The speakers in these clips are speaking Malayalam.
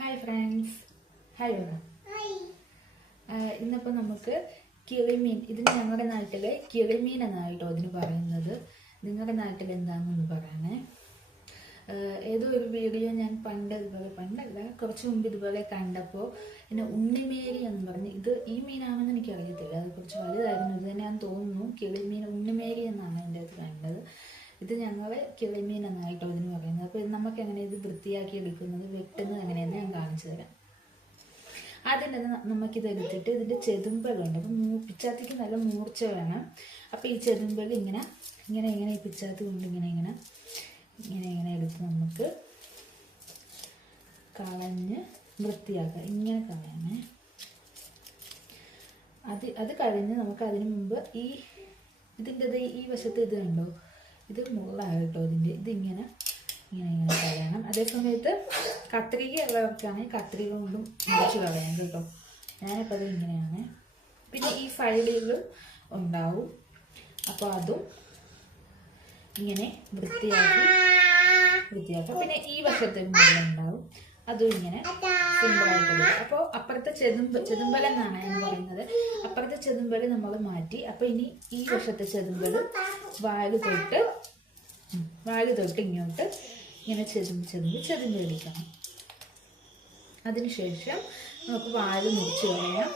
ഹായ് ഫ്രണ്ട്സ്, ഹായ് പറ. ഇന്നിപ്പോൾ നമുക്ക് കിളിമീൻ, ഇതിന് ഞങ്ങളുടെ നാട്ടിലെ കിളിമീൻ എന്നായിട്ടോ അതിന് പറയുന്നത്. നിങ്ങളുടെ നാട്ടിൽ എന്താണെന്ന് പറയണേ. ഏതോ ഒരു വീഡിയോ ഞാൻ പണ്ടല്ല കുറച്ച് മുമ്പ് ഇതുപോലെ കണ്ടപ്പോൾ പിന്നെ ഉണ്ണിമേരി എന്ന് പറഞ്ഞ്, ഈ മീനാണെന്ന് എനിക്കറിയത്തില്ല, അത് കുറച്ച് വലുതായിരുന്നു. ഇത് തന്നെയാണെന്ന് തോന്നുന്നു. കിളിമീൻ ഉണ്ണിമേരി എന്നാണ് എൻ്റെ അത് കണ്ടത്. ഇത് ഞങ്ങൾ കിളിമീൻ എന്നായിട്ടോ ഇതിന് പറയുന്നത്. അപ്പോൾ ഇത് നമുക്ക് എങ്ങനെ ഇത് വൃത്തിയാക്കി എടുക്കുന്നത്, വെട്ടുന്നത് എങ്ങനെയെന്ന് ഞാൻ കാണിച്ചു തരാം. ആദ്യം തന്നെ നമുക്കിത് എടുത്തിട്ട് ഇതിൻ്റെ ചെതുമ്പലുണ്ട്. അപ്പം പിച്ചാത്തിക്ക് നല്ല മൂർച്ച വേണം. അപ്പോൾ ഈ ചെതുമ്പൽ ഇങ്ങനെ ഈ പിച്ചാത്തി കൊണ്ട് ഇങ്ങനെ എടുത്ത് നമുക്ക് കളഞ്ഞ് വൃത്തിയാക്കാം. ഇങ്ങനെ കളയണേ. അത് കഴിഞ്ഞ് നമുക്ക് അതിന് മുമ്പ് ഇതിൻ്റെ ഈ വശത്ത് ഇത് കണ്ടോ, ഇത് മുള്ളാണ് കേട്ടോ ഇതിങ്ങനെ കളയണം. അതേസമയത്ത് കത്രിക ഉള്ളവർക്കാണെങ്കിൽ കത്രിക കൊണ്ടും മുറിച്ച് കളയാം കേട്ടോ. ഞാനിപ്പോൾ അത് ഇങ്ങനെയാണ്. പിന്നെ ഈ സൈഡിലും ഉണ്ടാവും. അപ്പോൾ അതും ഇങ്ങനെ വൃത്തിയാക്കാം. പിന്നെ ഈ വശത്ത് ഉണ്ടാവും, അതും ഇങ്ങനെ സിമ്പിളായിട്ട് വരും. അപ്പോൾ അപ്പുറത്തെ ചെതുമ്പൽ എന്നാണ് ഞാൻ പറയുന്നത്. അപ്പുറത്തെ ചെതുമ്പൽ നമ്മൾ മാറ്റി. അപ്പോൾ ഇനി ഈ വശത്തെ ചെതുമ്പൽ വാല് തൊട്ട് ഇങ്ങോട്ട് ഇങ്ങനെ ചെതുമ്പ് എടുക്കണം. അതിനുശേഷം നമുക്ക് വാല് മുറിച്ച് കളയാം.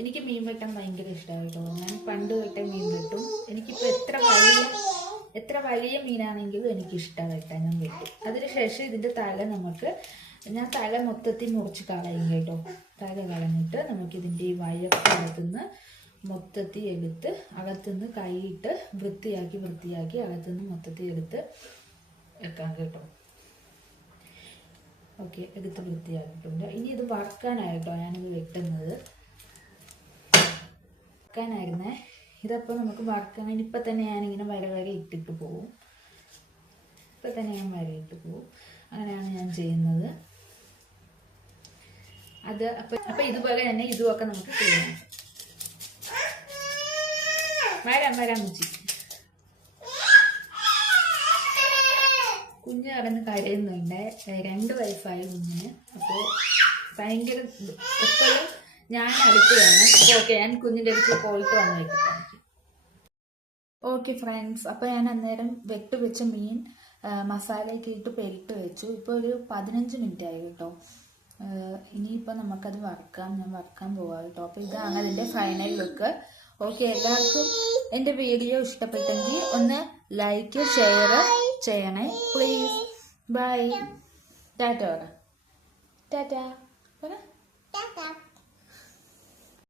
എനിക്ക് മീൻ വെട്ടാൻ ഭയങ്കര ഇഷ്ടമാണ് കേട്ടോ. ഞാൻ പണ്ട് തൊട്ടേ മീൻ വെട്ടും. എനിക്കിപ്പോൾ എത്ര വലിയ മീനാണെങ്കിലും എനിക്കിഷ്ടമാണ് വെട്ടാൻ, ഞാൻ വെട്ടും. അതിനുശേഷം ഇതിൻ്റെ ഞാൻ തല മൊത്തത്തിൽ മുറിച്ച് കളയും കേട്ടോ. തല കളഞ്ഞിട്ട് നമുക്കിതിൻ്റെ ഈ വയക്കകത്തുനിന്ന് മൊത്തത്തിൽ എടുത്ത് അകത്തുനിന്ന് കൈയിട്ട് വൃത്തിയാക്കി അകത്തുനിന്ന് മൊത്തത്തിൽ എടുത്ത് വെക്കാം കേട്ടോ. ഓക്കെ, എടുത്ത് വൃത്തിയാക്കിയിട്ടുണ്ട്. ഇനി ഇത് വറുക്കാനായിട്ടോ ഞാനിത് വെട്ടുന്നത്. വറുക്കാനായിരുന്നേ. ഇതപ്പോൾ നമുക്ക് വറുക്കാൻ ഇപ്പം തന്നെ ഞാനിങ്ങനെ വര ഇട്ടിട്ട് പോകും. അങ്ങനെയാണ് ഞാൻ ചെയ്യുന്നത്. അപ്പം ഇതുപോലെ തന്നെ ഇതുമൊക്കെ നമുക്ക് ചെയ്യാം. വരാം മുച്ചി. കുഞ്ഞ് കടന്ന് കരയുന്നുണ്ട്. 2 വയസ്സായ കുഞ്ഞിന്. അപ്പോൾ ഭയങ്കര എപ്പോഴും ഞാൻ അടുത്ത് വേണം. അപ്പോൾ ഓക്കെ, ഞാൻ കുഞ്ഞിൻ്റെ അടുത്ത് പോയിട്ട് വന്ന് വെക്കട്ടെ. ഓക്കെ ഫ്രണ്ട്സ്, അപ്പോൾ ഞാൻ അന്നേരം വെച്ച മീൻ മസാലയൊക്കെ ഇട്ട് പെരിട്ട് വെച്ചു. ഇപ്പോൾ ഒരു 15 മിനിറ്റ് ആയി കേട്ടോ. ഇനിയിപ്പോൾ നമുക്കത് ഞാൻ വറുക്കാൻ പോവാം കേട്ടോ. അപ്പോൾ ഇതാണ് അതിൻ്റെ ഫൈനൽ ലുക്ക്. ഓക്കെ, എല്ലാവർക്കും എൻ്റെ വീഡിയോ ഇഷ്ടപ്പെട്ടെങ്കിൽ ഒന്ന് ലൈക്ക് ഷെയർ ചെയ്യണേ പ്ലീസ്. ബൈ. ടാറ്റ പറ.